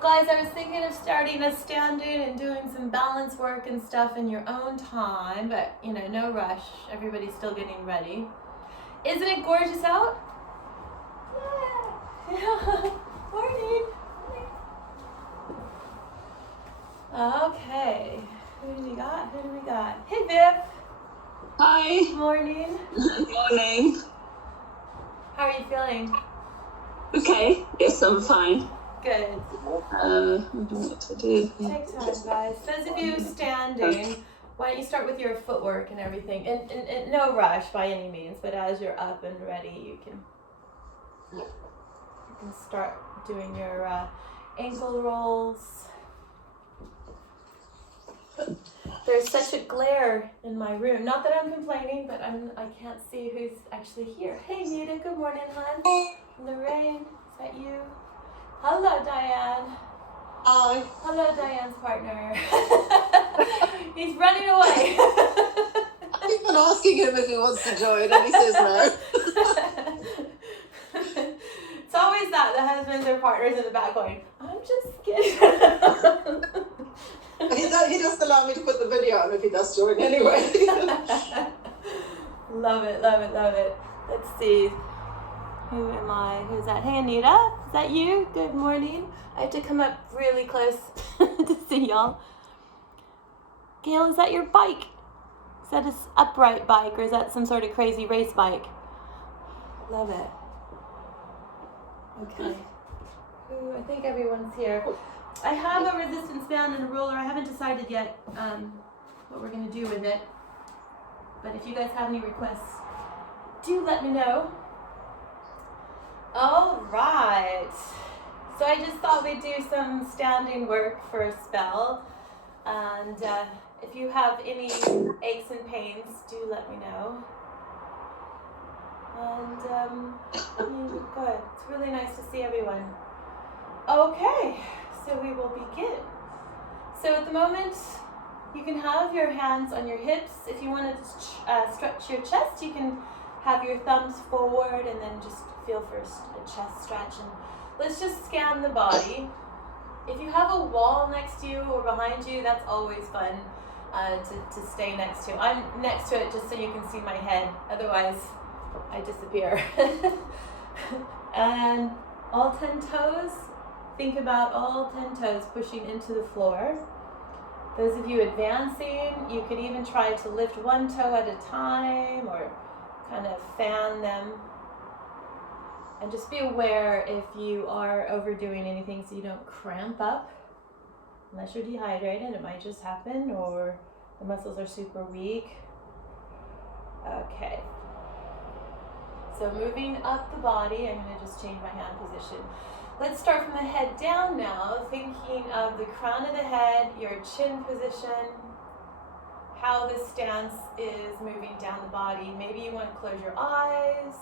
guys, I was thinking of starting us standing and doing some balance work and stuff in your own time, but no rush. Everybody's still getting ready. Isn't it gorgeous out? Yeah. Morning. Okay. Who do we got? Hey, Viv. Hi. Morning. Morning. How are you feeling? Okay. Yes, I'm fine. Good. I don't know what to do. Take time, guys. Those of you standing, why don't you start with your footwork and everything? And no rush by any means, but as you're up and ready, you can start doing your ankle rolls. There's such a glare in my room. Not that I'm complaining, but I can't see who's actually here. Hey, Nita. Good morning, hon. Lorraine, is that you? Hello, Diane. Hi. Hello, Diane's partner. He's running away. I've been asking him if he wants to join, and he says no. It's always that the husbands or partners in the back going, I'm just kidding. He doesn't allow me to put the video on if he does join anyway. Love it. Let's see. Who am I? Who's that? Hey, Anita. Is that you? Good morning. I have to come up really close to see y'all. Gail, is that your bike? Is that an upright bike or is that some sort of crazy race bike? Love it. Okay. Ooh, I think everyone's here. I have a resistance band and a roller. I haven't decided yet what we're going to do with it. But if you guys have any requests, do let me know. All right. So I just thought we'd do some standing work for a spell. And if you have any aches and pains, do let me know. And good. It's really nice to see everyone. Okay, so we will begin. So at the moment, you can have your hands on your hips. If you want to stretch your chest, you can have your thumbs forward and then just feel first a chest stretch. And let's just scan the body. If you have a wall next to you or behind you, that's always fun to stay next to. I'm next to it just so you can see my head. Otherwise, I disappear. And all 10 toes, think about all 10 toes pushing into the floor. Those of you advancing, you could even try to lift one toe at a time or kind of fan them. And just be aware if you are overdoing anything so you don't cramp up. Unless you're dehydrated, it might just happen, or the muscles are super weak. Okay. So moving up the body, I'm going to just change my hand position. Let's start from the head down now, thinking of the crown of the head, your chin position, how this stance is moving down the body. Maybe you want to close your eyes,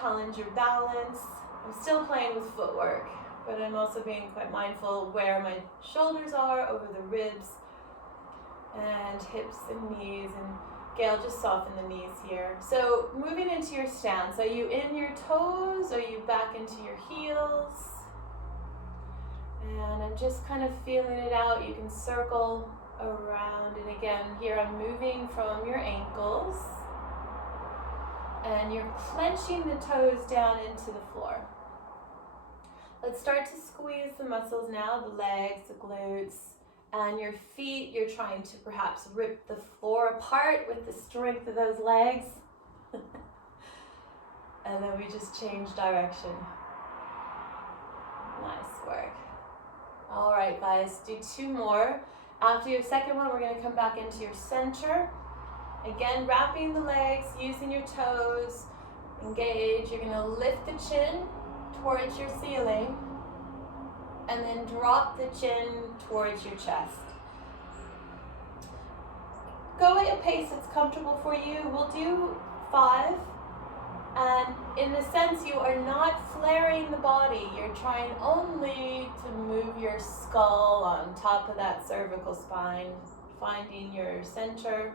challenge your balance. I'm still playing with footwork, but I'm also being quite mindful where my shoulders are, over the ribs, and hips and knees. And Gail, just soften the knees here. So moving into your stance, are you in your toes? Are you back into your heels? And I'm just kind of feeling it out. You can circle around. And again, here I'm moving from your ankles. And you're clenching the toes down into the floor. Let's start to squeeze the muscles now, the legs, the glutes, and your feet. You're trying to perhaps rip the floor apart with the strength of those legs. And then we just change direction. Nice work. All right, guys, do 2 more. After your second one, we're going to come back into your center. Again, wrapping the legs, using your toes, engage. You're going to lift the chin towards your ceiling and then drop the chin towards your chest. Go at a pace that's comfortable for you. We'll do 5. And in a sense, you are not flaring the body. You're trying only to move your skull on top of that cervical spine, finding your center,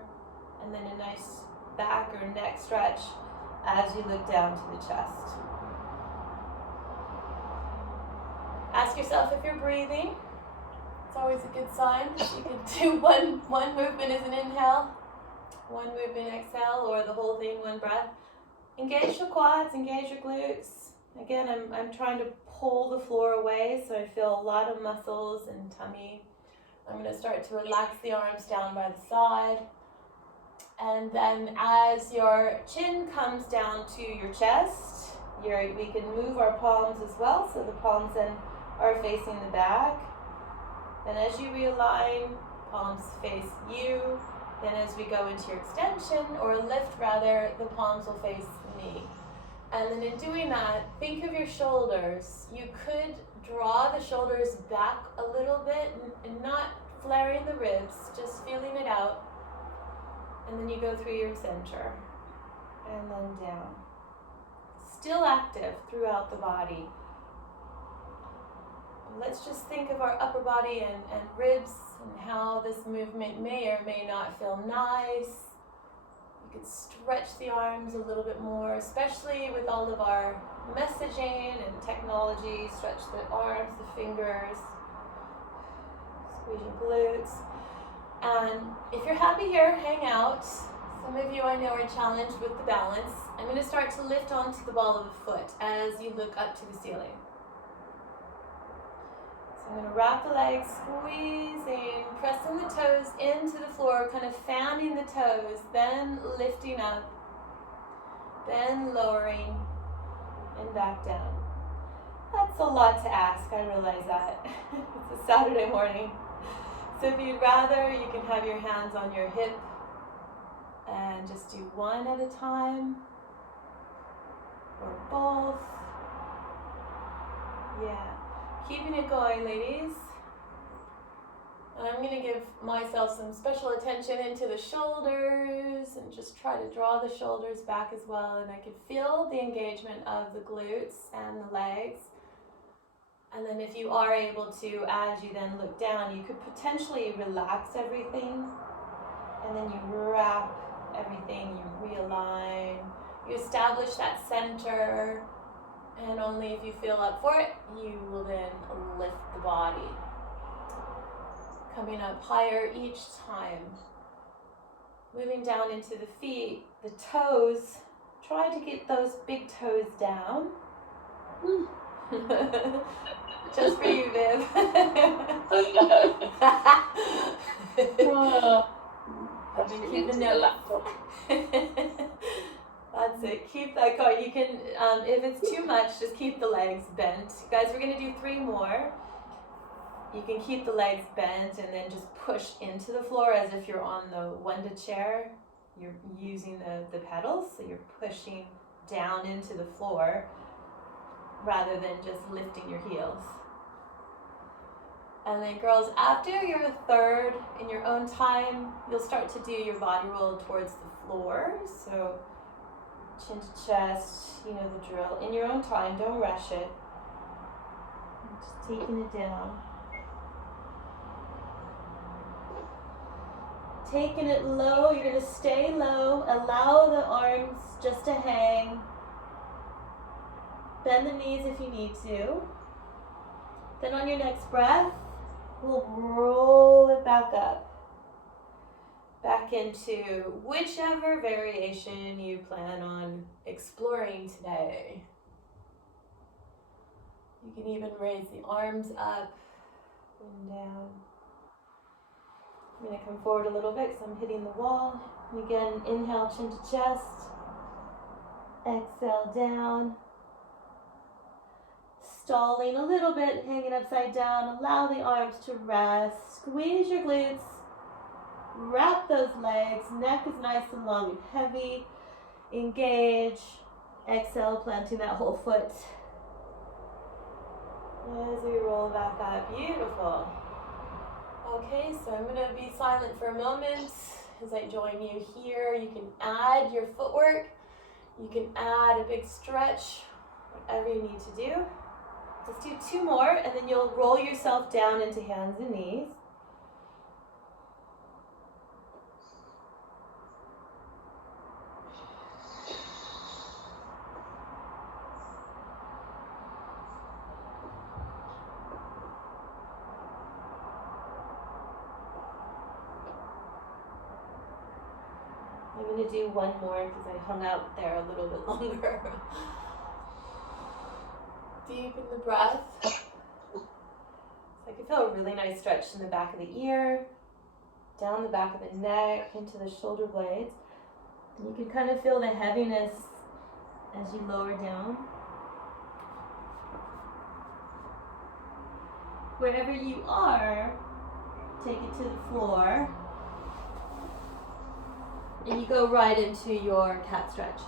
and then a nice back or neck stretch as you look down to the chest. Ask ask yourself if you're breathing. It's always a good sign. You can do one movement is an inhale, one movement exhale, or the whole thing, one breath. Engage your quads, engage your glutes. Again, I'm trying to pull the floor away, so I feel a lot of muscles and tummy. I'm going to start to relax the arms down by the side. And then as your chin comes down to your chest, we can move our palms as well, so the palms then are facing the back. Then as you realign, palms face you. Then as we go into your extension, or lift rather, the palms will face me. And then in doing that, think of your shoulders. You could draw the shoulders back a little bit and not flaring the ribs, just feeling it out. And then you go through your center and then down. Still active throughout the body. Let's just think of our upper body and ribs and how this movement may or may not feel nice. You could stretch the arms a little bit more, especially with all of our messaging and technology. Stretch the arms, the fingers, squeeze your glutes. And if you're happy here, hang out. Some of you I know are challenged with the balance. I'm going to start to lift onto the ball of the foot as you look up to the ceiling. So I'm going to wrap the legs, squeezing, pressing the toes into the floor, kind of fanning the toes, then lifting up, then lowering, and back down. That's a lot to ask, I realize that. It's a Saturday morning. So if you'd rather, you can have your hands on your hip and just do one at a time, or both. Yeah. Keeping it going, ladies. And I'm going to give myself some special attention into the shoulders and just try to draw the shoulders back as well. And I can feel the engagement of the glutes and the legs. And then if you are able to, as you then look down, you could potentially relax everything. And then you wrap everything, you realign, you establish that center. And only if you feel up for it, you will then lift the body. Coming up higher each time. Moving down into the feet, the toes. Try to get those big toes down. Just for you, Viv. I've been keeping the laptop. That's it. Keep that going. You can, if it's too much, just keep the legs bent. Guys, we're going to do 3 more. You can keep the legs bent and then just push into the floor as if you're on the Wunda chair. You're using the pedals, so you're pushing down into the floor rather than just lifting your heels. And then girls, after your third, in your own time, you'll start to do your body roll towards the floor. So chin to chest, you know the drill. In your own time, don't rush it. Just taking it down. Taking it low, you're going to stay low. Allow the arms just to hang. Bend the knees if you need to. Then on your next breath, we'll roll it back up. Back into whichever variation you plan on exploring today. You can even raise the arms up and down. I'm going to come forward a little bit because I'm hitting the wall. And again, inhale, chin to chest. Exhale, down. Stalling a little bit, hanging upside down. Allow the arms to rest. Squeeze your glutes. Wrap those legs. Neck is nice and long and heavy. Engage. Exhale, planting that whole foot. As we roll back up. Beautiful. Okay, so I'm going to be silent for a moment as I join you here. You can add your footwork. You can add a big stretch, whatever you need to do. Let's do 2 more, and then you'll roll yourself down into hands and knees. I'm going to do one more because I hung out there a little bit longer. Deep in the breath. So I can feel a really nice stretch in the back of the ear, down the back of the neck, into the shoulder blades. And you can kind of feel the heaviness as you lower down. Wherever you are, take it to the floor. And you go right into your cat stretches.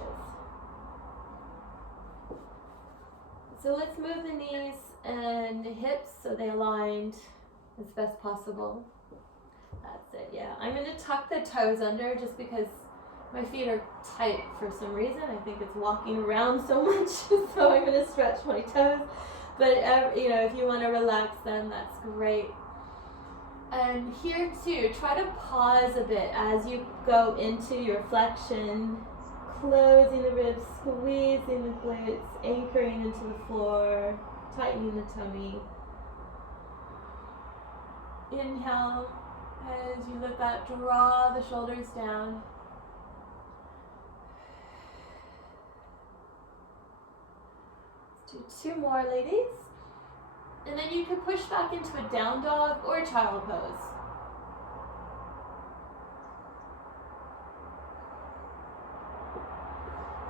So let's move the knees and the hips so they aligned as best possible. That's it, yeah. I'm going to tuck the toes under just because my feet are tight for some reason. I think it's walking around so much, so I'm going to stretch my toes. But if you want to relax them, that's great. And here too, try to pause a bit as you go into your flexion, closing the ribs, squeezing the glutes, anchoring into the floor, tightening the tummy. Inhale as you let that draw the shoulders down. Let's do 2 more, ladies. And then you can push back into a down dog or a child pose.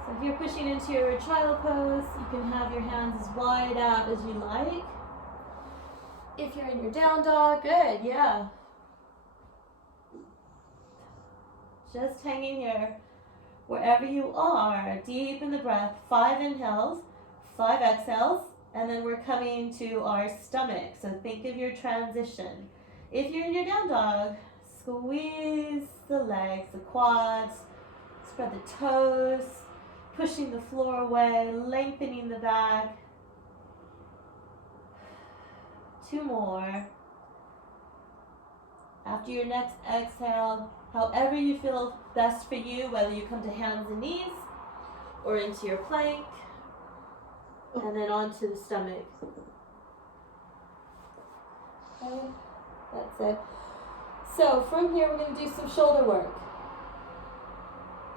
So if you're pushing into your child pose, you can have your hands as wide out as you like. If you're in your down dog, good, yeah. Just hanging here, wherever you are, deep in the breath. 5 inhales, 5 exhales. And then we're coming to our stomach. So think of your transition. If you're in your down dog, squeeze the legs, the quads, spread the toes, pushing the floor away, lengthening the back. 2 more. After your next exhale, however you feel best for you, whether you come to hands and knees or into your plank, and then onto the stomach. Okay, that's it. So from here we're going to do some shoulder work.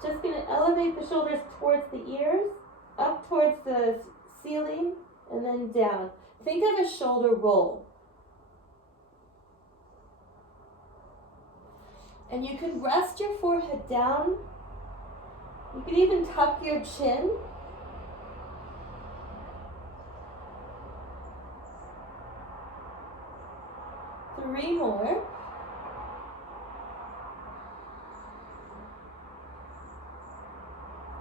Just going to elevate the shoulders towards the ears, up towards the ceiling, and then down. Think of a shoulder roll. And you can rest your forehead down. You can even tuck your chin. 3 more.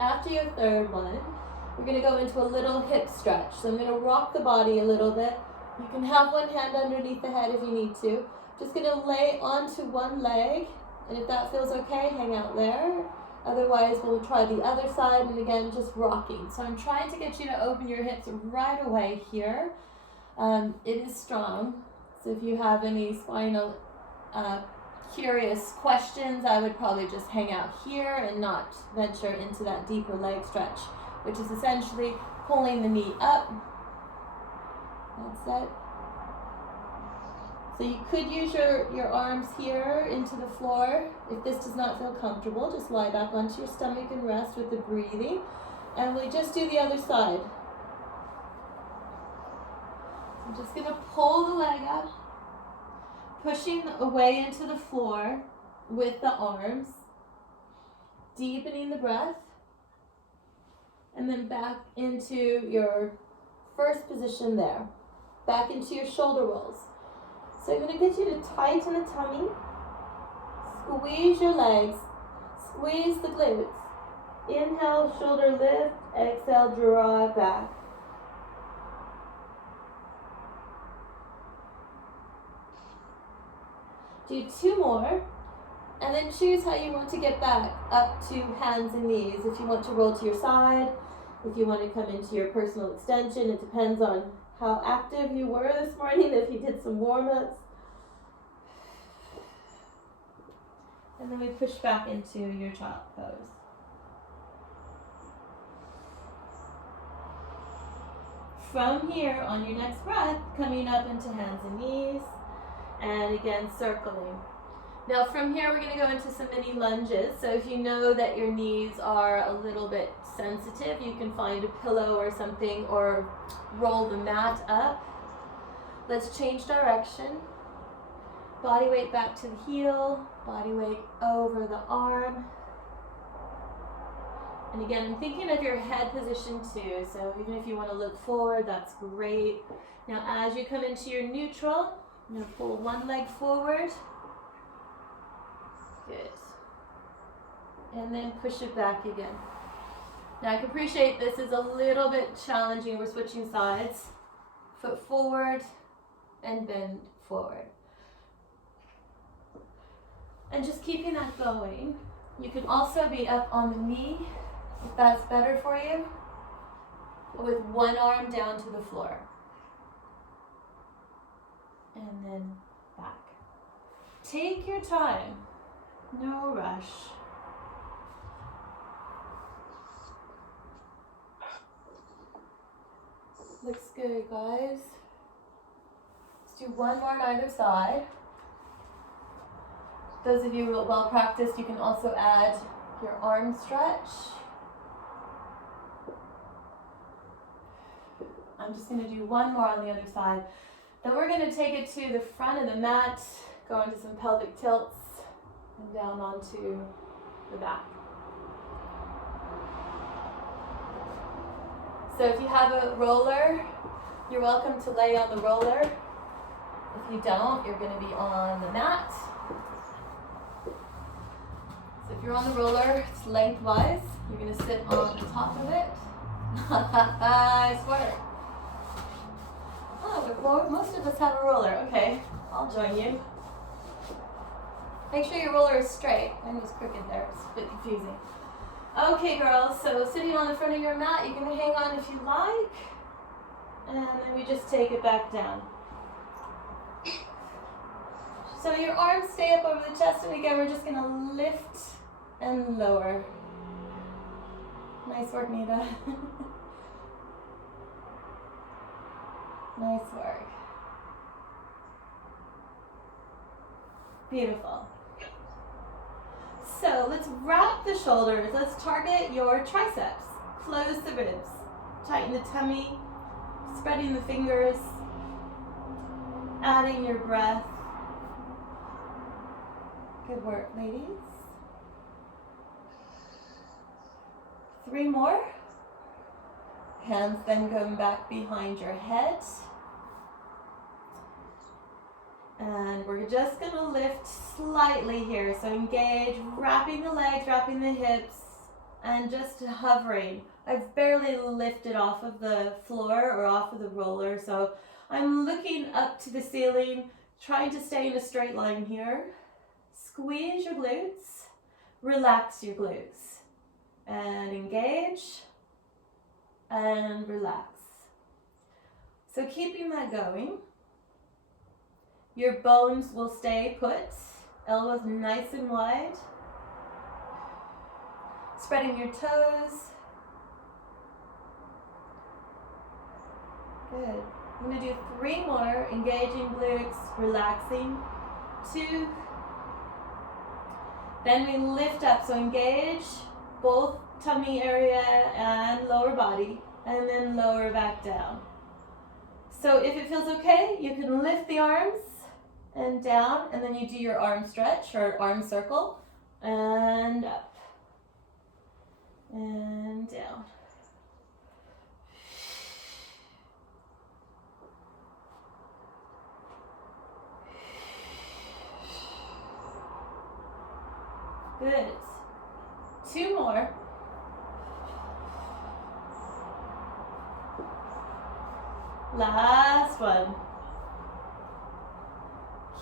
After your third one, we're going to go into a little hip stretch. So I'm going to rock the body a little bit. You can have one hand underneath the head if you need to. Just going to lay onto one leg, and if that feels okay, hang out there. Otherwise, we'll try the other side, and again, just rocking. So I'm trying to get you to open your hips right away here. It is strong. So if you have any spinal curious questions, I would probably just hang out here and not venture into that deeper leg stretch, which is essentially pulling the knee up. That's it. So you could use your arms here into the floor. If this does not feel comfortable, just lie back onto your stomach and rest with the breathing. And we just do the other side. I'm just going to pull the leg up, pushing away into the floor with the arms, deepening the breath, and then back into your first position there, back into your shoulder rolls. So I'm going to get you to tighten the tummy, squeeze your legs, squeeze the glutes. Inhale, shoulder lift, exhale, draw it back. Do 2 more, and then choose how you want to get back up to hands and knees. If you want to roll to your side, if you want to come into your personal extension, it depends on how active you were this morning, if you did some warm-ups. And then we push back into your child pose. From here, on your next breath, coming up into hands and knees, and again circling. Now from here, we're gonna go into some mini lunges. So if you know that your knees are a little bit sensitive, you can find a pillow or something or roll the mat up. Let's change direction. Body weight back to the heel, body weight over the arm. And again, I'm thinking of your head position too, so even if you want to look forward, that's great. Now as you come into your neutral, I'm going to pull one leg forward. Good. And then push it back again. Now I can appreciate this is a little bit challenging. We're switching sides. Foot forward and bend forward. And just keeping that going. You can also be up on the knee, if that's better for you, with one arm down to the floor. And then back. Take your time, no rush. Looks good, guys. Let's do one more on either side. Those of you who are well practiced, you can also add your arm stretch. I'm just going to do one more on the other side. Then we're going to take it to the front of the mat, go into some pelvic tilts, and down onto the back. So if you have a roller, you're welcome to lay on the roller. If you don't, you're going to be on the mat. So if you're on the roller, it's lengthwise. You're going to sit on the top of it. Nice work. Oh, most of us have a roller. Okay, I'll join you. Make sure your roller is straight. Mine was crooked there. It's a bit confusing. Okay, girls. So sitting on the front of your mat, you can hang on if you like. And then we just take it back down. So your arms stay up over the chest, and again, we're just going to lift and lower. Nice work, Nita. Nice work. Beautiful. So let's wrap the shoulders. Let's target your triceps. Close the ribs. Tighten the tummy. Spreading the fingers. Adding your breath. Good work, ladies. 3 more. Hands then going back behind your head. And we're just going to lift slightly here. So engage, wrapping the legs, wrapping the hips, and just hovering. I've barely lifted off of the floor or off of the roller. So I'm looking up to the ceiling, trying to stay in a straight line here. Squeeze your glutes, relax your glutes, and engage, and relax. So keeping that going. Your bones will stay put, elbows nice and wide. Spreading your toes. Good. I'm going to do 3 more, engaging glutes, relaxing. 2. Then we lift up, so engage both tummy area and lower body, and then lower back down. So if it feels okay, you can lift the arms and down, and then you do your arm stretch or arm circle, and up, and down. Good. 2 more. Last one.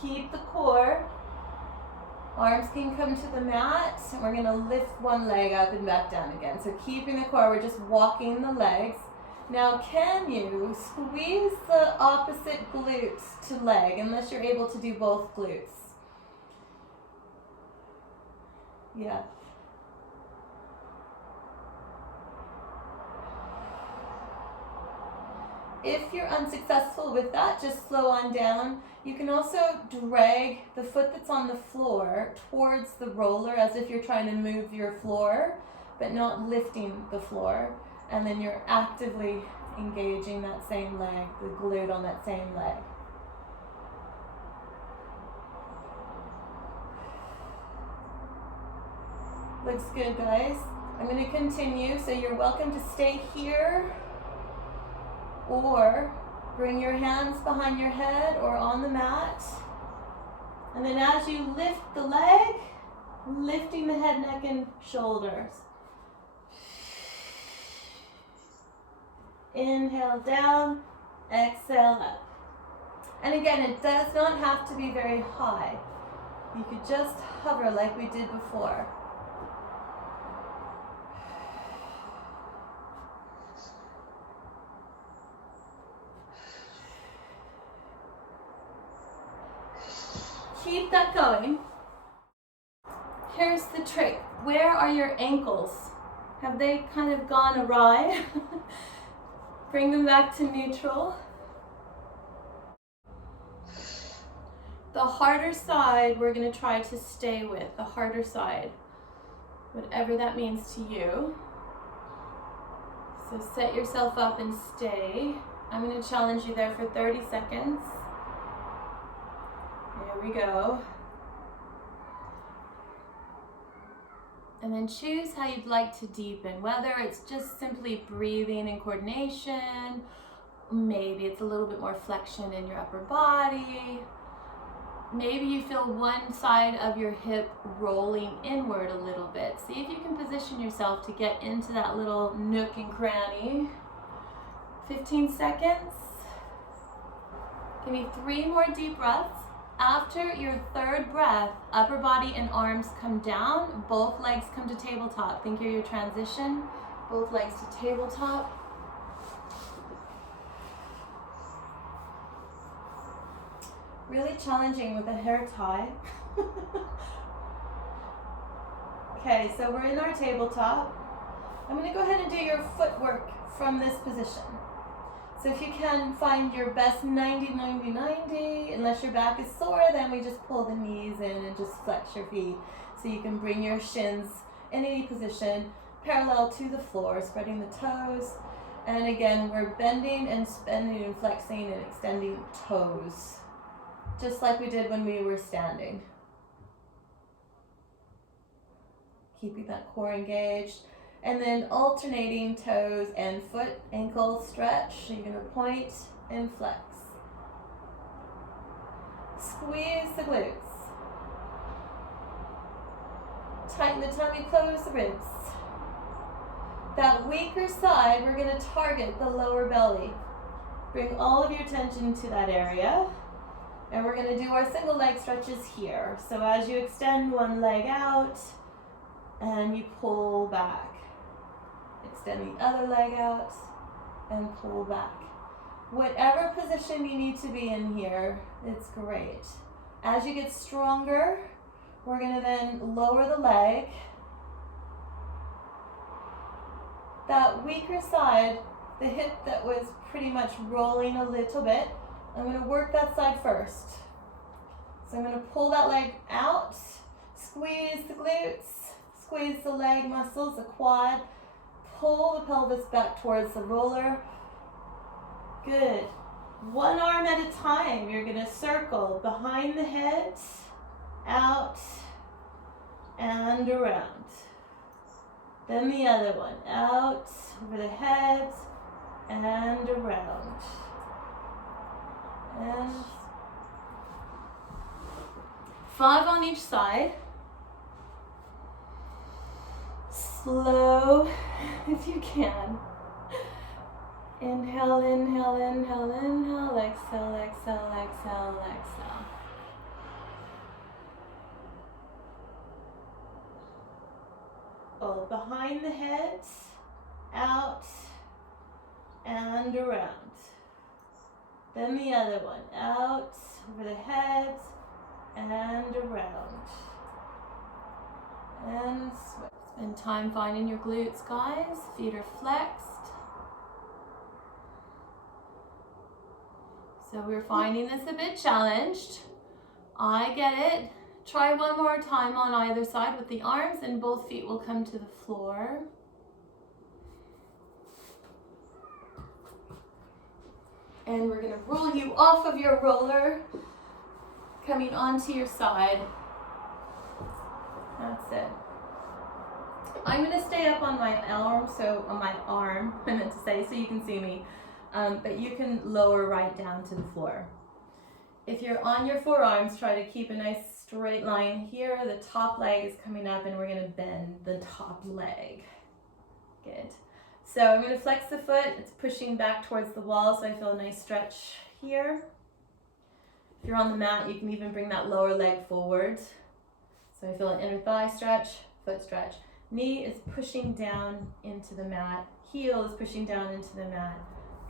Keep the core. Arms can come to the mat. And we're going to lift one leg up and back down again. So keeping the core, we're just walking the legs. Now can you squeeze the opposite glute to leg, unless you're able to do both glutes? Yeah. If you're unsuccessful with that, just slow on down. You can also drag the foot that's on the floor towards the roller as if you're trying to move your floor, but not lifting the floor. And then you're actively engaging that same leg, the glute on that same leg. Looks good, guys. I'm going to continue, so you're welcome to stay here or bring your hands behind your head or on the mat. And then as you lift the leg, lifting the head, neck, and shoulders. Inhale down, exhale up. And again, it does not have to be very high. You could just hover like we did before. Keep that going. Here's the trick. Where are your ankles? Have they kind of gone awry? Bring them back to neutral. The harder side we're going to try to stay with, the harder side, whatever that means to you. So set yourself up and stay. I'm going to challenge you there for 30 seconds. Here we go. And then choose how you'd like to deepen, whether it's just simply breathing and coordination, maybe it's a little bit more flexion in your upper body, maybe you feel one side of your hip rolling inward a little bit. See if you can position yourself to get into that little nook and cranny. 15 seconds. Give me 3 more deep breaths. After your third breath, upper body and arms come down, both legs come to tabletop. Think of your transition, both legs to tabletop. Really challenging with a hair tie. Okay, so we're in our tabletop. I'm going to go ahead and do your footwork from this position. So if you can find your best 90-90-90, unless your back is sore, then we just pull the knees in and just flex your feet. So you can bring your shins in any position, parallel to the floor, spreading the toes. And again, we're bending and bending and flexing and extending toes, just like we did when we were standing. Keeping that core engaged. And then alternating toes and foot, ankle stretch. So you're going to point and flex. Squeeze the glutes. Tighten the tummy, close the ribs. That weaker side, we're going to target the lower belly. Bring all of your attention to that area. And we're going to do our single leg stretches here. So as you extend one leg out and you pull back. Extend the other leg out and pull back. Whatever position you need to be in here, it's great. As you get stronger, we're going to then lower the leg. That weaker side, the hip that was pretty much rolling a little bit, I'm going to work that side first. So I'm going to pull that leg out, squeeze the glutes, squeeze the leg muscles, the quad. Pull the pelvis back towards the roller. Good. One arm at a time. You're going to circle behind the head, out, and around. Then the other one. Out, over the head, and around. And 5 on each side. Slow if you can. Inhale, inhale, inhale, inhale, exhale, exhale, exhale, exhale. Oh, behind the head, out, and around. Then the other one, out, over the head, and around. And switch. Spend time finding your glutes, guys. Feet are flexed. So we're finding this a bit challenged. I get it. Try one more time on either side with the arms, and both feet will come to the floor. And we're gonna roll you off of your roller, coming onto your side. That's it. I'm gonna stay up on my arm, I meant to say, so you can see me. But you can lower right down to the floor. If you're on your forearms, try to keep a nice straight line here. The top leg is coming up and we're gonna bend the top leg. Good. So I'm gonna flex the foot. It's pushing back towards the wall, so I feel a nice stretch here. If you're on the mat, you can even bring that lower leg forward. So I feel an inner thigh stretch, foot stretch. Knee is pushing down into the mat. Heel is pushing down into the mat.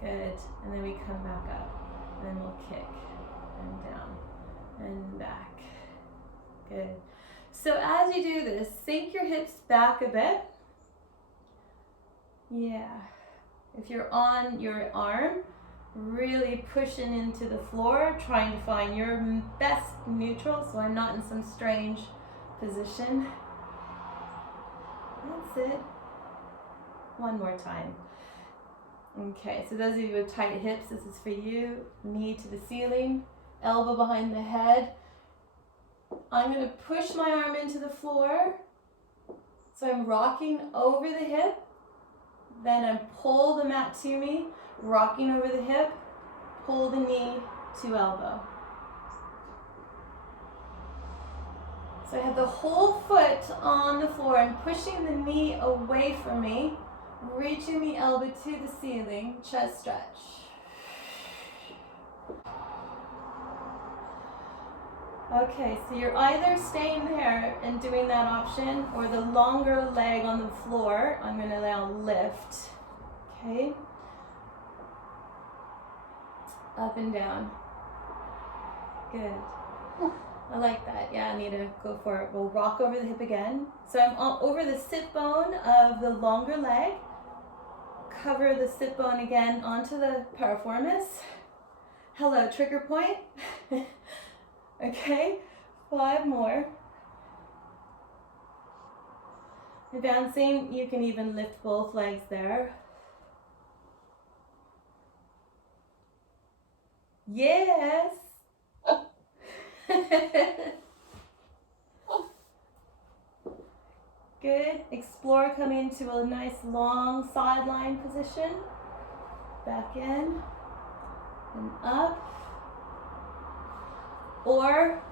Good. And then we come back up. And then we'll kick and down and back. Good. So as you do this, sink your hips back a bit. Yeah. If you're on your arm, really pushing into the floor, trying to find your best neutral, so I'm not in some strange position. That's it. One more time. Okay, so those of you with tight hips, this is for you. Knee to the ceiling, elbow behind the head. I'm going to push my arm into the floor. So I'm rocking over the hip. Then I pull the mat to me, rocking over the hip, pull the knee to elbow. So I have the whole foot on the floor and pushing the knee away from me, reaching the elbow to the ceiling, chest stretch. Okay, so you're either staying there and doing that option, or the longer leg on the floor, I'm going to now lift. Okay. Up and down. Good. I like that. Yeah, I need to go for it. We'll rock over the hip again. So I'm over the sit bone of the longer leg. Cover the sit bone again onto the piriformis. Hello, trigger point. Okay, 5 more. Advancing, you can even lift both legs there. Yes. Good. Explore coming to a nice long sideline position. Back in and up. Or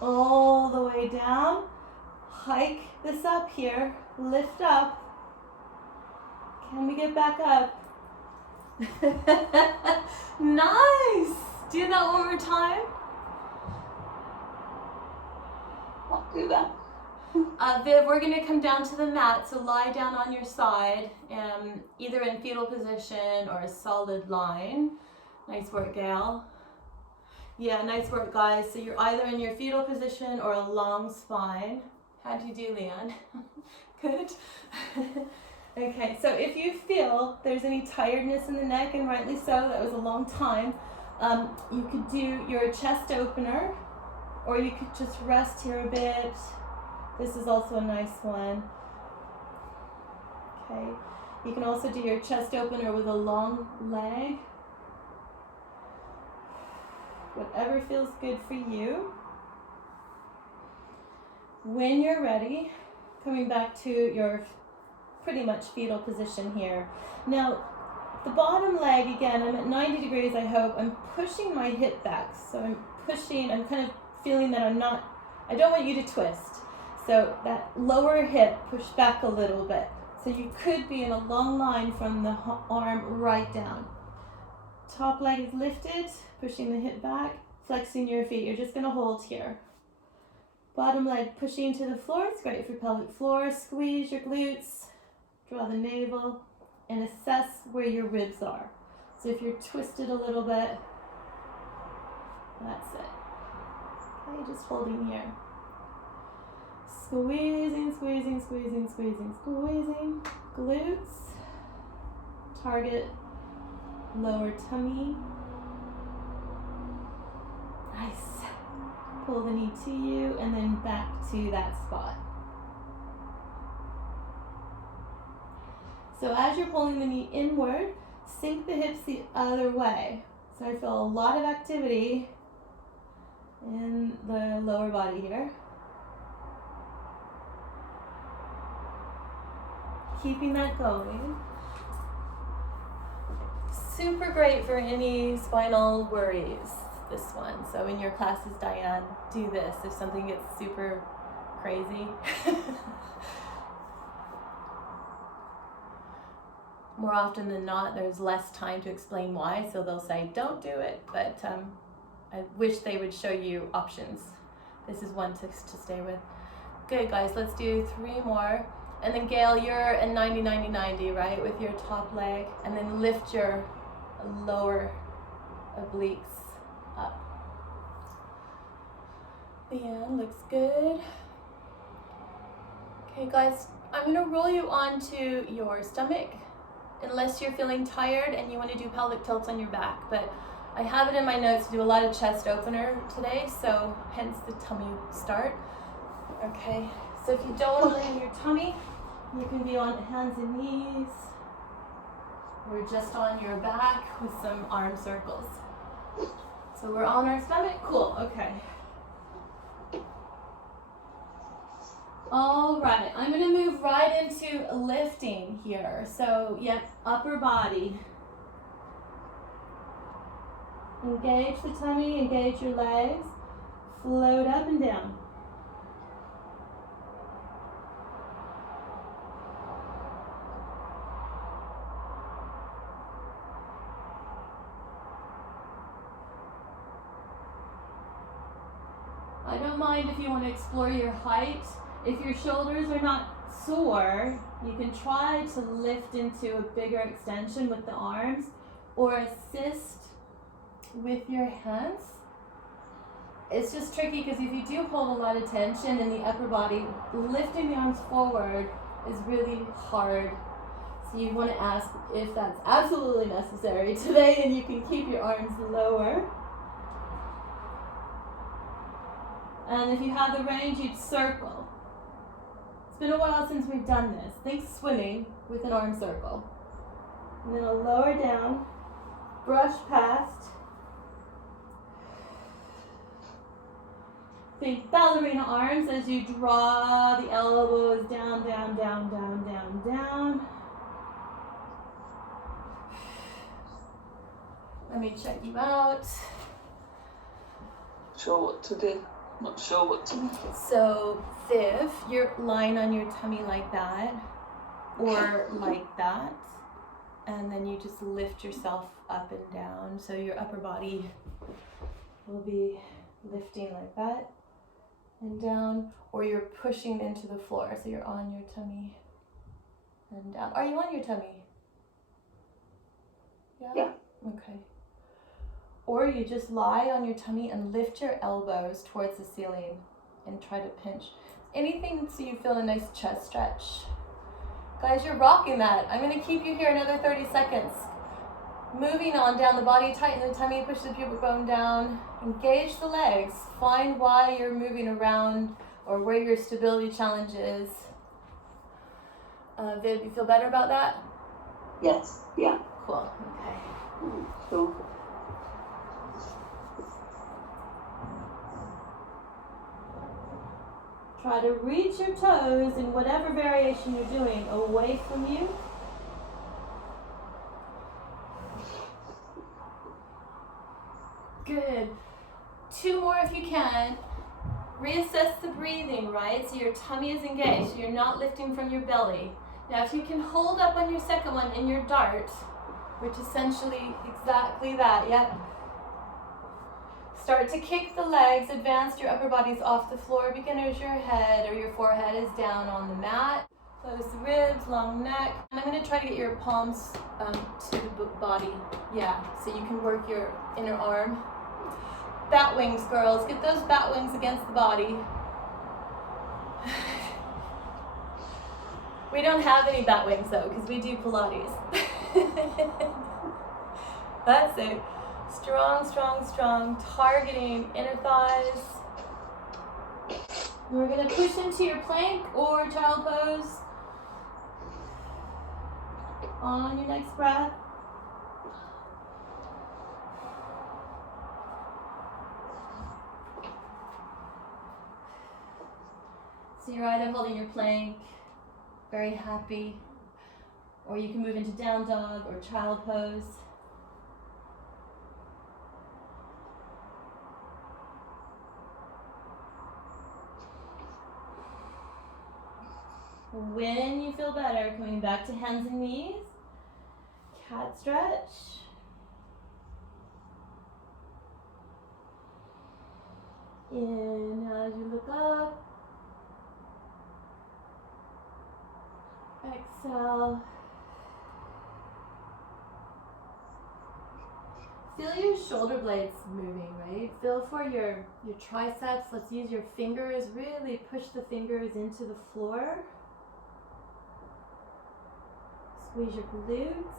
all the way down. Hike this up here. Lift up. Can we get back up? Nice. Do that one more time. I'll do that. Viv, we're going to come down to the mat, so lie down on your side, either in fetal position or a solid line. Nice work, Gail. Yeah, nice work, guys. So you're either in your fetal position or a long spine. How'd you do, Leon? Good. Okay, so if you feel there's any tiredness in the neck, and rightly so, that was a long time, you could do your chest opener, or you could just rest here a bit. This is also a nice one. Okay, you can also do your chest opener with a long leg. Whatever feels good for you. When you're ready, coming back to your pretty much fetal position here. Now, the bottom leg, again, I'm at 90 degrees, I hope. I'm pushing my hip back. So I'm kind of feeling that I don't want you to twist. So that lower hip, push back a little bit. So you could be in a long line from the arm right down. Top leg is lifted, pushing the hip back, flexing your feet. You're just going to hold here. Bottom leg pushing to the floor. It's great for pelvic floor. Squeeze your glutes, draw the navel, and assess where your ribs are. So if you're twisted a little bit, that's it. Okay, just holding here. Squeezing, squeezing, squeezing, squeezing, squeezing. Glutes. Target lower tummy. pull the knee to you and then back to that spot. So as you're pulling the knee inward, sink the hips the other way. So I feel a lot of activity in the lower body here. Keeping that going. Super great for any spinal worries, this one. So in your classes, Diane, do this if something gets super crazy. More often than not, there's less time to explain why, so they'll say, don't do it. But I wish they would show you options. This is one to stay with. Good, guys, let's do 3 more. And then Gail, you're a 90-90-90, right, with your top leg. And then lift your lower obliques up. Leanne, looks good. Okay, guys, I'm gonna roll you onto your stomach, unless you're feeling tired and you want to do pelvic tilts on your back. But I have it in my notes to do a lot of chest opener today, so hence the tummy start. Okay, so if you don't want to lay on your tummy, you can be on hands and knees, or just on your back with some arm circles. So we're on our stomach, cool, okay. All right, I'm gonna move right into lifting here. So, yep, upper body. Engage the tummy, engage your legs. Float up and down. I don't mind if you want to explore your height. If your shoulders are not sore, you can try to lift into a bigger extension with the arms or assist with your hands. It's just tricky because if you do hold a lot of tension in the upper body, lifting the arms forward is really hard. So you want to ask if that's absolutely necessary today, and you can keep your arms lower. And if you have the range, you'd circle. It's been a while since we've done this. Think swimming with an arm circle. And then a lower down, brush past. Think ballerina arms as you draw the elbows down, down, down, down, down, down. Let me check you out. Sure what to do. Not sure what to do. So, Viv, you're lying on your tummy like that, or like that, and then you just lift yourself up and down. So your upper body will be lifting like that and down, or you're pushing into the floor. So you're on your tummy and down. Are you on your tummy? Yeah. Okay. Or you just lie on your tummy and lift your elbows towards the ceiling and try to pinch. Anything so you feel a nice chest stretch. Guys, you're rocking that. I'm going to keep you here another 30 seconds. Moving on down the body, tighten the tummy, push the pubic bone down, engage the legs. Find why you're moving around or where your stability challenge is. Viv, you feel better about that? Yes. Yeah. Cool. Okay. Sure. Try to reach your toes in whatever variation you're doing away from you. Good. 2 more if you can. Reassess the breathing, right? So your tummy is engaged, so you're not lifting from your belly. Now if you can hold up on your second one in your dart, which is essentially exactly that, yep. Start to kick the legs, advance your upper bodies off the floor. Beginners, your head or your forehead is down on the mat. Close the ribs, long neck. And I'm going to try to get your palms to the body. Yeah, so you can work your inner arm. Bat wings, girls. Get those bat wings against the body. We don't have any bat wings though, because we do Pilates. That's it. Strong, strong, strong. Targeting inner thighs, We're gonna push into your plank or child pose on your next breath. So you're either holding your plank, very happy, or you can move into down dog or child pose. When you feel better, coming back to hands and knees, cat stretch. Inhale as you look up. Exhale. Feel your shoulder blades moving, right? Feel for your triceps. Let's use your fingers. Really push the fingers into the floor. Squeeze your glutes.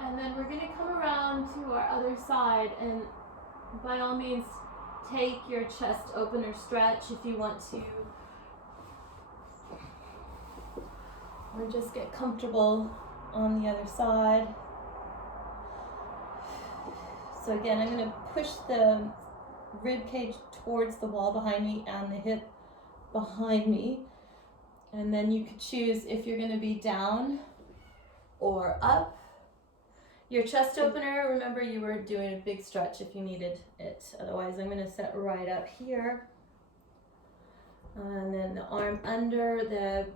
And then we're going to come around to our other side, and by all means take your chest opener stretch if you want to, or just get comfortable on the other side. So again, I'm going to push the rib cage towards the wall behind me and the hip behind me. And then you could choose if you're going to be down or up. Your chest opener, remember you were doing a big stretch if you needed it. Otherwise, I'm going to set right up here. And then the arm under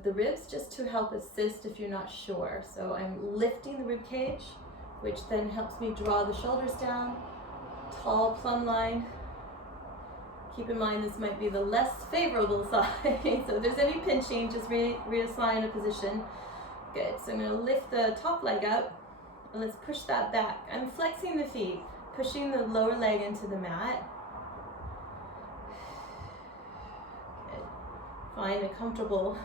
the ribs just to help assist if you're not sure. So I'm lifting the rib cage, which then helps me draw the shoulders down. Tall plumb line. Keep in mind this might be the less favorable side, so if there's any pinching, just reassign a position. Good, so I'm going to lift the top leg up, and let's push that back. I'm flexing the feet, pushing the lower leg into the mat. Good. Find a comfortable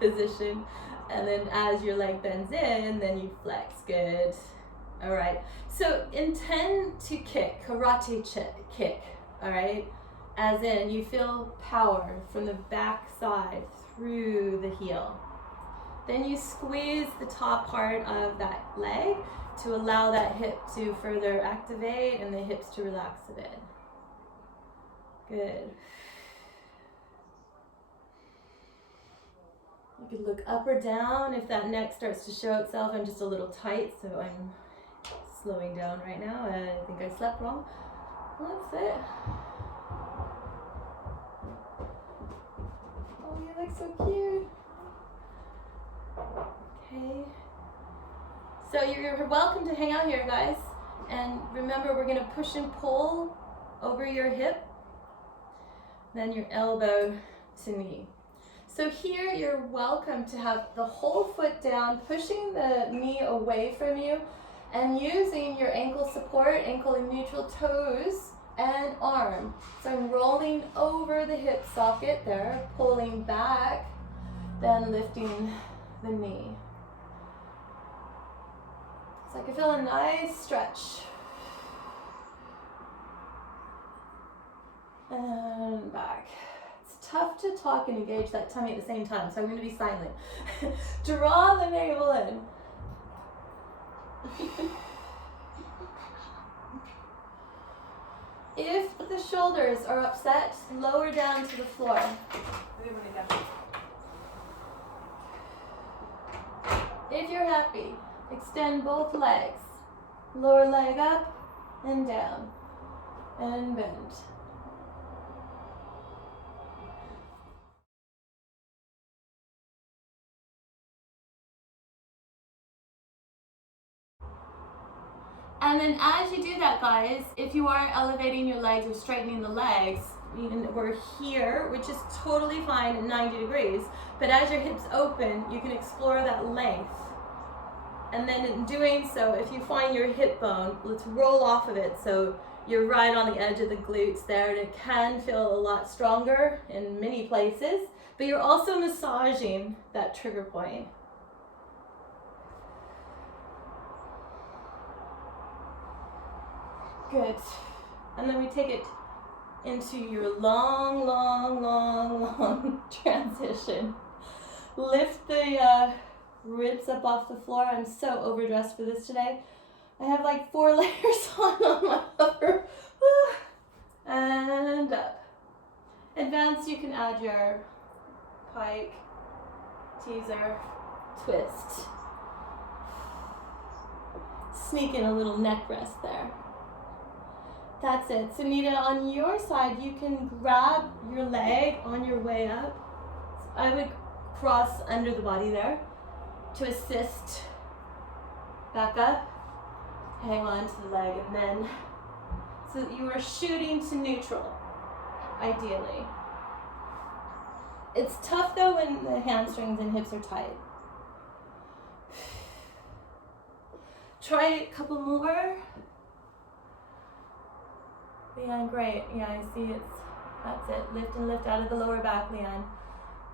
position, and then as your leg bends in, then you flex. Good. All right, so intend to kick, karate kick. All right, as in you feel power from the back side through the heel. Then you squeeze the top part of that leg to allow that hip to further activate and the hips to relax a bit. Good. You could look up or down if that neck starts to show itself. I'm just a little tight, so I'm slowing down right now. I think I slept wrong. That's it. Oh, you look so cute. Okay. So you're welcome to hang out here, guys. And remember, we're going to push and pull over your hip, then your elbow to knee. So here you're welcome to have the whole foot down, pushing the knee away from you, and using your ankle support, ankle and neutral toes, and arm. So I'm rolling over the hip socket there, pulling back, then lifting the knee. So I can feel a nice stretch. And back. It's tough to talk and engage that tummy at the same time, so I'm going to be silent. Draw the navel in. If the shoulders are upset, lower down to the floor. If you're happy, extend both legs. Lower leg up and down and bend. And then as you do that, guys, if you are elevating your legs or straightening the legs, we're here, which is totally fine at 90 degrees. But as your hips open, you can explore that length. And then in doing so, if you find your hip bone, let's roll off of it. So you're right on the edge of the glutes there, and it can feel a lot stronger in many places. But you're also massaging that trigger point. Good. And then we take it into your long, long, long, long transition. Lift the ribs up off the floor. I'm so overdressed for this today. I have like 4 layers on my upper. And up. Advanced, you can add your pike, teaser, twist. Sneak in a little neck rest there. That's it. So Nita, on your side, you can grab your leg on your way up. So I would cross under the body there to assist. Back up. Hang on to the leg, and then so that you are shooting to neutral, ideally. It's tough though when the hamstrings and hips are tight. Try a couple more. Leanne, great. Yeah, I see that's it. Lift and lift out of the lower back, Leanne.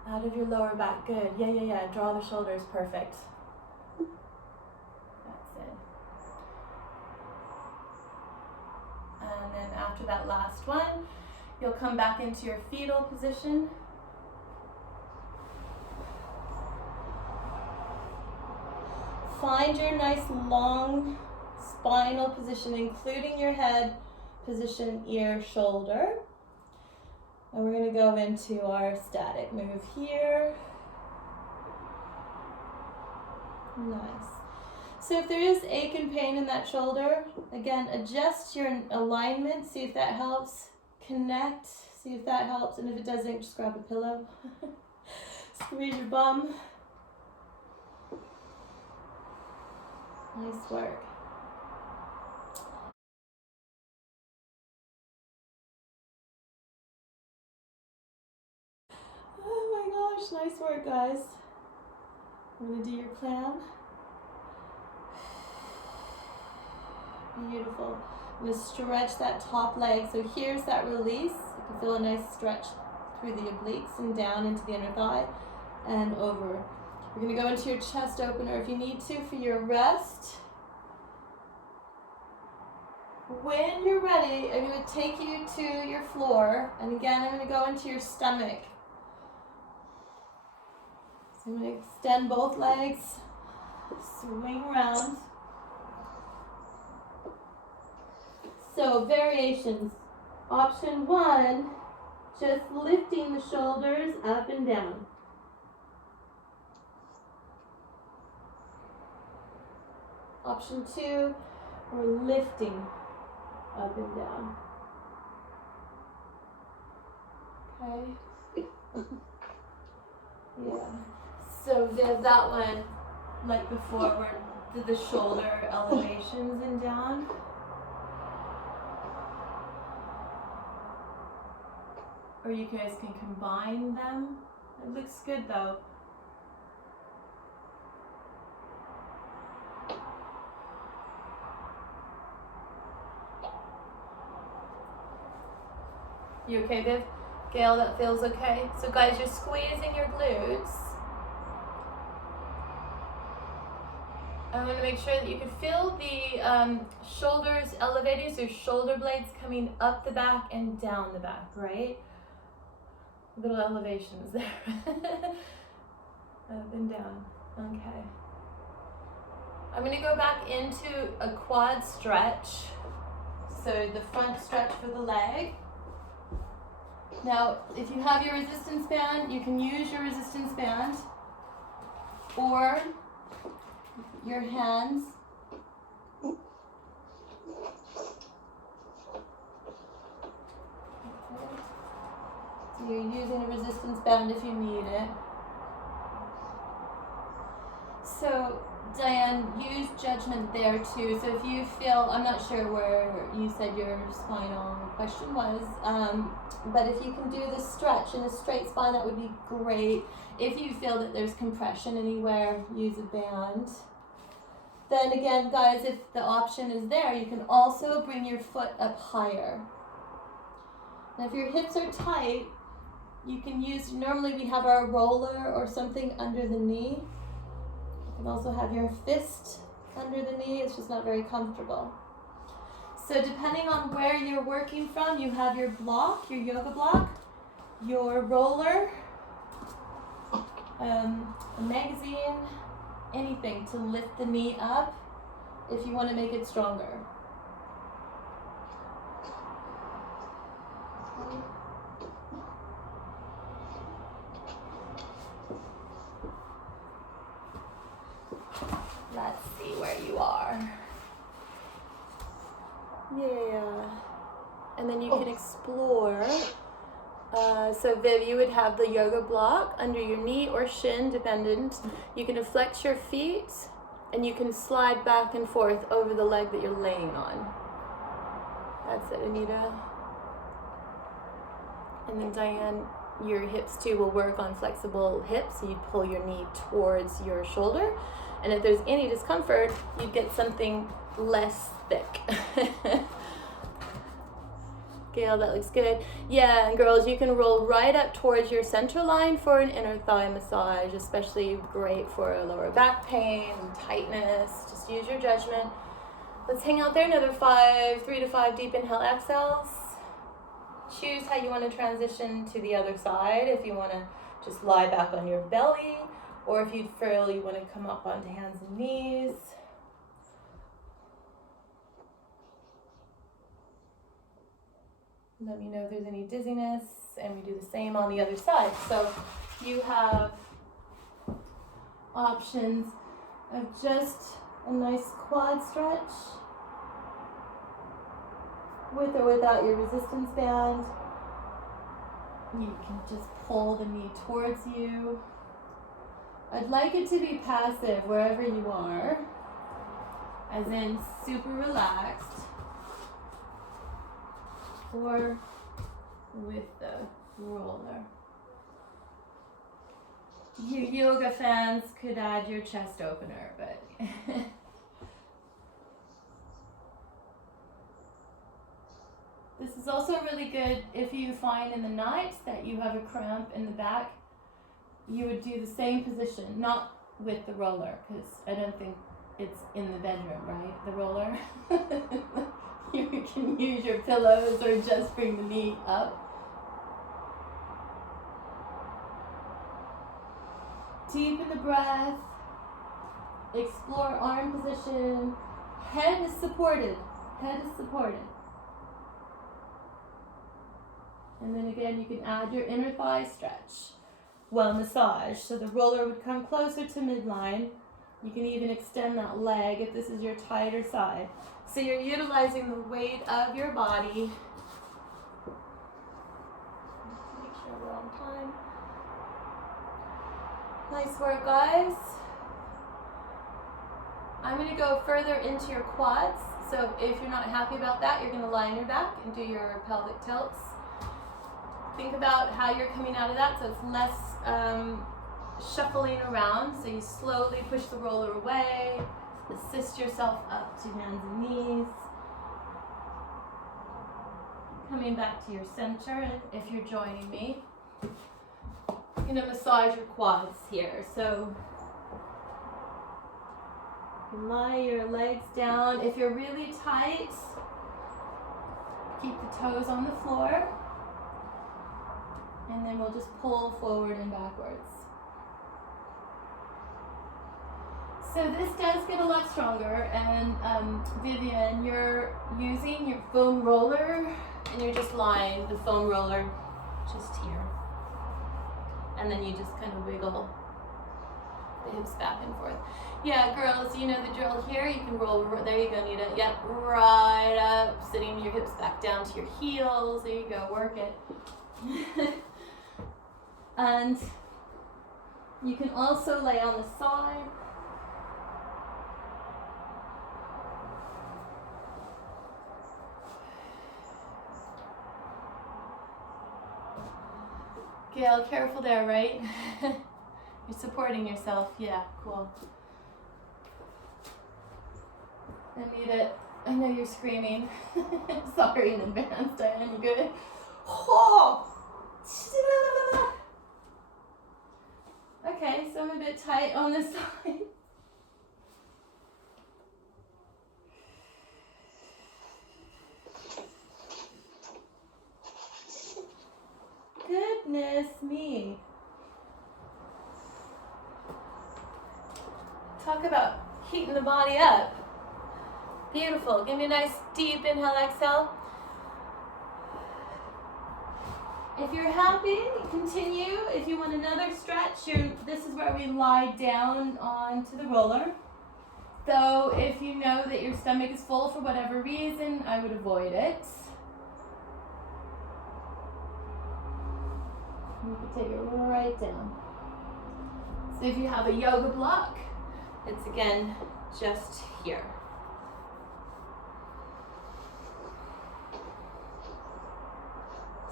Out of your lower back, good. Yeah. Draw the shoulders, perfect. That's it. And then after that last one, you'll come back into your fetal position. Find your nice long spinal position, including your head position, ear, shoulder. And we're going to go into our static move here. Nice. So if there is ache and pain in that shoulder, again, adjust your alignment, see if that helps. Connect, see if that helps. And if it doesn't, just grab a pillow. Squeeze your bum. Nice work. Oh my gosh, nice work, guys. I'm gonna do your clam. Beautiful. I'm gonna stretch that top leg. So here's that release. You can feel a nice stretch through the obliques and down into the inner thigh and over. We're going to go into your chest opener if you need to for your rest. When you're ready, I'm going to take you to your floor. And again, I'm going to go into your stomach. So I'm going to extend both legs, swing around. So variations. Option 1, just lifting the shoulders up and down. Option 2, we're lifting up and down. Okay. Yeah. So there's that one, like before, where the shoulder elevations and down. Or you guys can combine them. It looks good though. You okay, Viv? Gail, that feels okay? So guys, you're squeezing your glutes. I want to make sure that you can feel the shoulders elevating, so shoulder blades coming up the back and down the back, right? Little elevations there. Up and down. Okay. I'm going to go back into a quad stretch. So the front stretch for the leg. Now, if you have your resistance band, you can use your resistance band or your hands. So you're using a resistance band if you need it. So Diane, use judgment there too. So if you feel, I'm not sure where you said your spinal question was, but if you can do this stretch in a straight spine, that would be great. If you feel that there's compression anywhere, use a band. Then again, guys, if the option is there, you can also bring your foot up higher. Now if your hips are tight, you can use, normally we have our roller or something under the knee. You can also have your fist under the knee, it's just not very comfortable. So depending on where you're working from, you have your block, your yoga block, your roller, a magazine, anything to lift the knee up if you want to make it stronger. Let's see where you are. Yeah. And then you can explore. So Viv, you would have the yoga block under your knee or shin, dependent. You can flex your feet and you can slide back and forth over the leg that you're laying on. That's it, Anita. And then Diane, your hips too will work on flexible hips. So you'd pull your knee towards your shoulder. And if there's any discomfort, you'd get something less thick. Gail, that looks good. Yeah, and girls, you can roll right up towards your center line for an inner thigh massage, especially great for lower back pain and tightness. Just use your judgment. Let's hang out there, another 3 to 5 deep inhale, exhales. Choose how you want to transition to the other side. If you want to just lie back on your belly, or if you feel you want to come up onto hands and knees. Let me know if there's any dizziness, and we do the same on the other side. So you have options of just a nice quad stretch with or without your resistance band. You can just pull the knee towards you. I'd like it to be passive wherever you are, as in super relaxed. Or with the roller. You yoga fans could add your chest opener, but this is also really good if you find in the night that you have a cramp in the back. You would do the same position, not with the roller, because I don't think it's in the bedroom, right? The roller. You can use your pillows or just bring the knee up. Deepen the breath. Explore arm position. Head is supported. Head is supported. And then again, you can add your inner thigh stretch while massage. So the roller would come closer to midline. You can even extend that leg if this is your tighter side. So you're utilizing the weight of your body. Make sure we're on time. Nice work, guys. I'm going to go further into your quads. So if you're not happy about that, you're going to lie on your back and do your pelvic tilts. Think about how you're coming out of that so it's less shuffling around. So you slowly push the roller away. Assist yourself up to hands and knees. Coming back to your center if you're joining me. You're going to massage your quads here. So you can lie your legs down. If you're really tight, keep the toes on the floor. And then we'll just pull forward and backwards. So this does get a lot stronger, and Vivian, you're using your foam roller, and you're just lying the foam roller just here. And then you just kind of wiggle the hips back and forth. Yeah, girls, you know the drill here. You can roll, there you go, Nita. Yep, right up, sitting your hips back down to your heels. There you go, work it. And you can also lay on the side. Gail, careful there, right? You're supporting yourself. Yeah, cool. Anita, I know you're screaming. Sorry in advance, Diane. You good? Oh! Okay, so I'm a bit tight on this side. talk about heating the body up. Beautiful. Give me a nice deep inhale, exhale. If you're happy, continue. If you want another stretch, this is where we lie down onto the roller. So if you know that your stomach is full for whatever reason, I would avoid it. You can take it right down. So if you have a yoga block, it's again just here.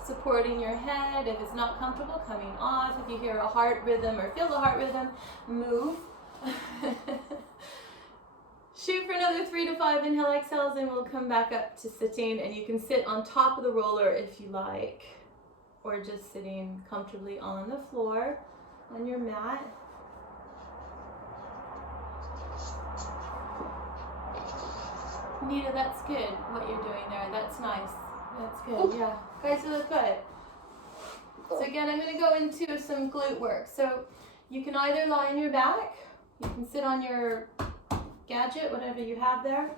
Supporting your head. If it's not comfortable, coming off. If you hear a heart rhythm or feel the heart rhythm, move. Shoot for another 3 to 5 inhale, exhales, and we'll come back up to sitting. And you can sit on top of the roller if you like, or just sitting comfortably on the floor, on your mat. Nita, that's good what you're doing there. That's nice. That's good, yeah. Guys, you look good. So again, I'm going to go into some glute work. So you can either lie on your back, you can sit on your gadget, whatever you have there,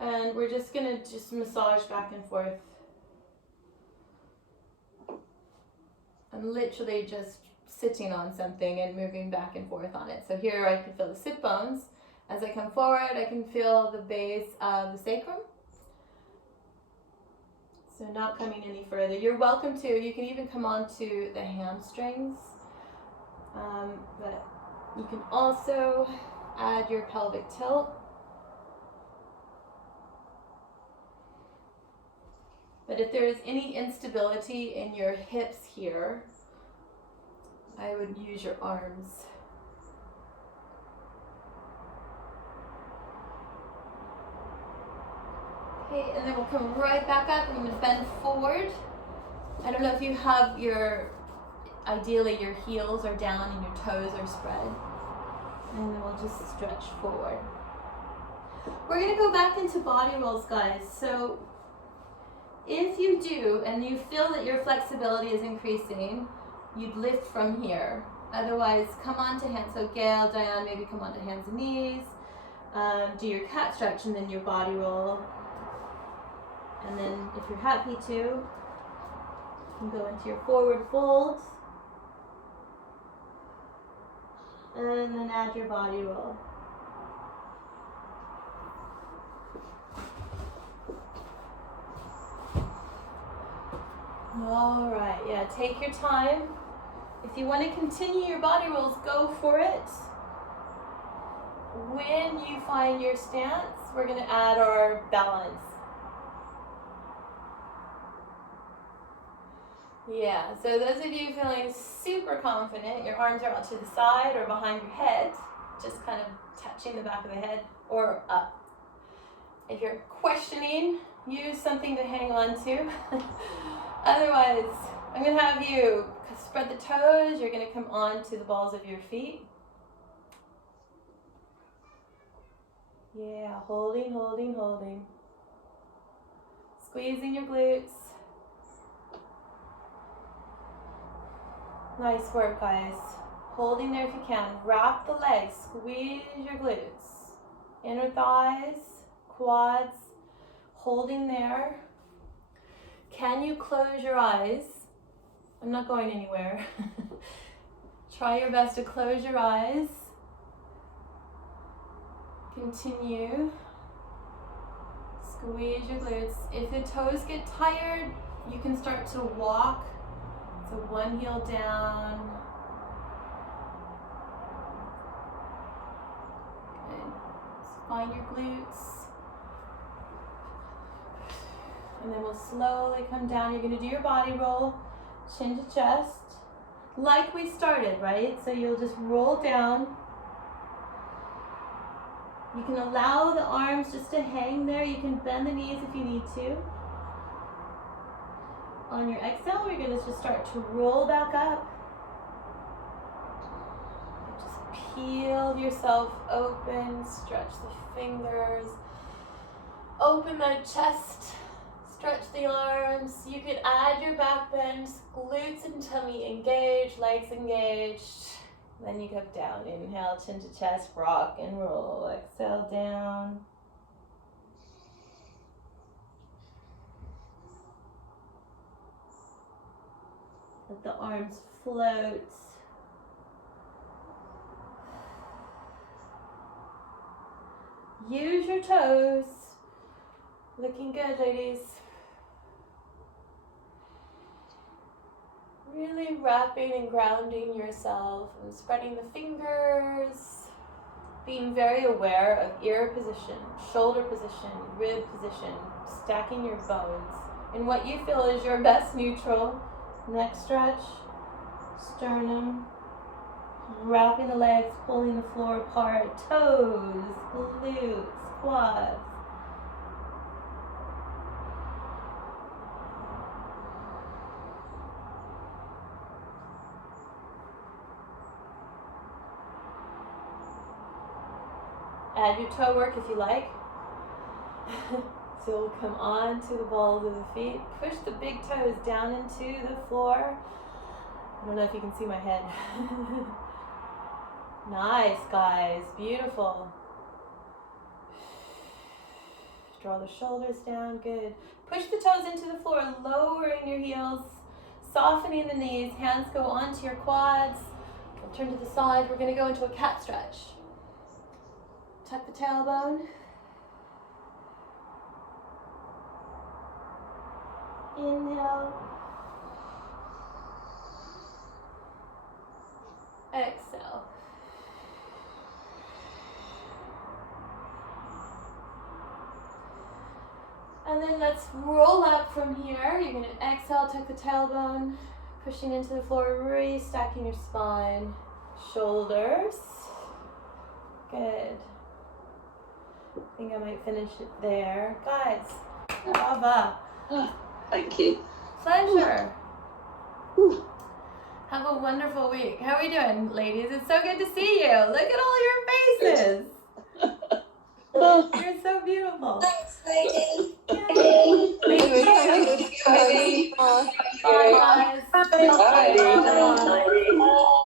and we're just going to just massage back and forth. I'm literally just sitting on something and moving back and forth on it. So here I can feel the sit bones. As I come forward, I can feel the base of the sacrum. So not coming any further. You're welcome to, you can even come onto the hamstrings, but you can also add your pelvic tilt. But if there is any instability in your hips here, I would use your arms. Okay, and then we'll come right back up. I'm going to bend forward. I don't know if you have ideally your heels are down and your toes are spread. And then we'll just stretch forward. We're going to go back into body rolls, guys. So if you do, and you feel that your flexibility is increasing, you'd lift from here. Otherwise, come onto hands. So Gail, Diane, maybe come onto hands and knees. Do your cat stretch and then your body roll. And then if you're happy to, you can go into your forward fold. And then add your body roll. All right, yeah, take your time. If you want to continue your body rolls, go for it. When you find your stance, we're going to add our balance. Yeah, so those of you feeling super confident, your arms are out to the side or behind your head, just kind of touching the back of the head or up. If you're questioning, use something to hang on to. Otherwise, I'm going to have you spread the toes. You're going to come on to the balls of your feet. Yeah, holding, holding, holding. Squeezing your glutes. Nice work, guys. Holding there if you can. Wrap the legs. Squeeze your glutes. Inner thighs, quads. Holding there. Can you close your eyes? I'm not going anywhere. Try your best to close your eyes. Continue. Squeeze your glutes. If the toes get tired, you can start to walk. So one heel down. Good. So find your glutes. And then we'll slowly come down. You're going to do your body roll, chin to chest, like we started, right? So you'll just roll down. You can allow the arms just to hang there. You can bend the knees if you need to. On your exhale, you're going to just start to roll back up. Just peel yourself open, stretch the fingers, open the chest, stretch the arms. You could add your back bend, glutes and tummy engaged, legs engaged. Then you go down. Inhale, chin to chest, rock and roll. Exhale, down. Let the arms float. Use your toes. Looking good, ladies. Really wrapping and grounding yourself and spreading the fingers. Being very aware of ear position, shoulder position, rib position, stacking your bones. And what you feel is your best neutral. Neck stretch, sternum. Wrapping the legs, pulling the floor apart. Toes, glutes, quads. Add your toe work if you like. So we'll come on to the balls of the feet. Push the big toes down into the floor. I don't know if you can see my head. Nice, guys. Beautiful. Draw the shoulders down. Good. Push the toes into the floor, lowering your heels, softening the knees. Hands go onto your quads. We'll turn to the side. We're going to go into a cat stretch. Tuck the tailbone. Inhale. Exhale. And then let's roll up from here. You're going to exhale, tuck the tailbone, pushing into the floor, restacking your spine, shoulders. Good. I think I might finish it there. Guys, brava. Thank you. Pleasure. Have a wonderful week. How are we doing, ladies? It's so good to see you. Look at all your faces. You're so beautiful. Thanks, lady. Yay. Thank you. Bye. Bye, guys. Bye. Bye.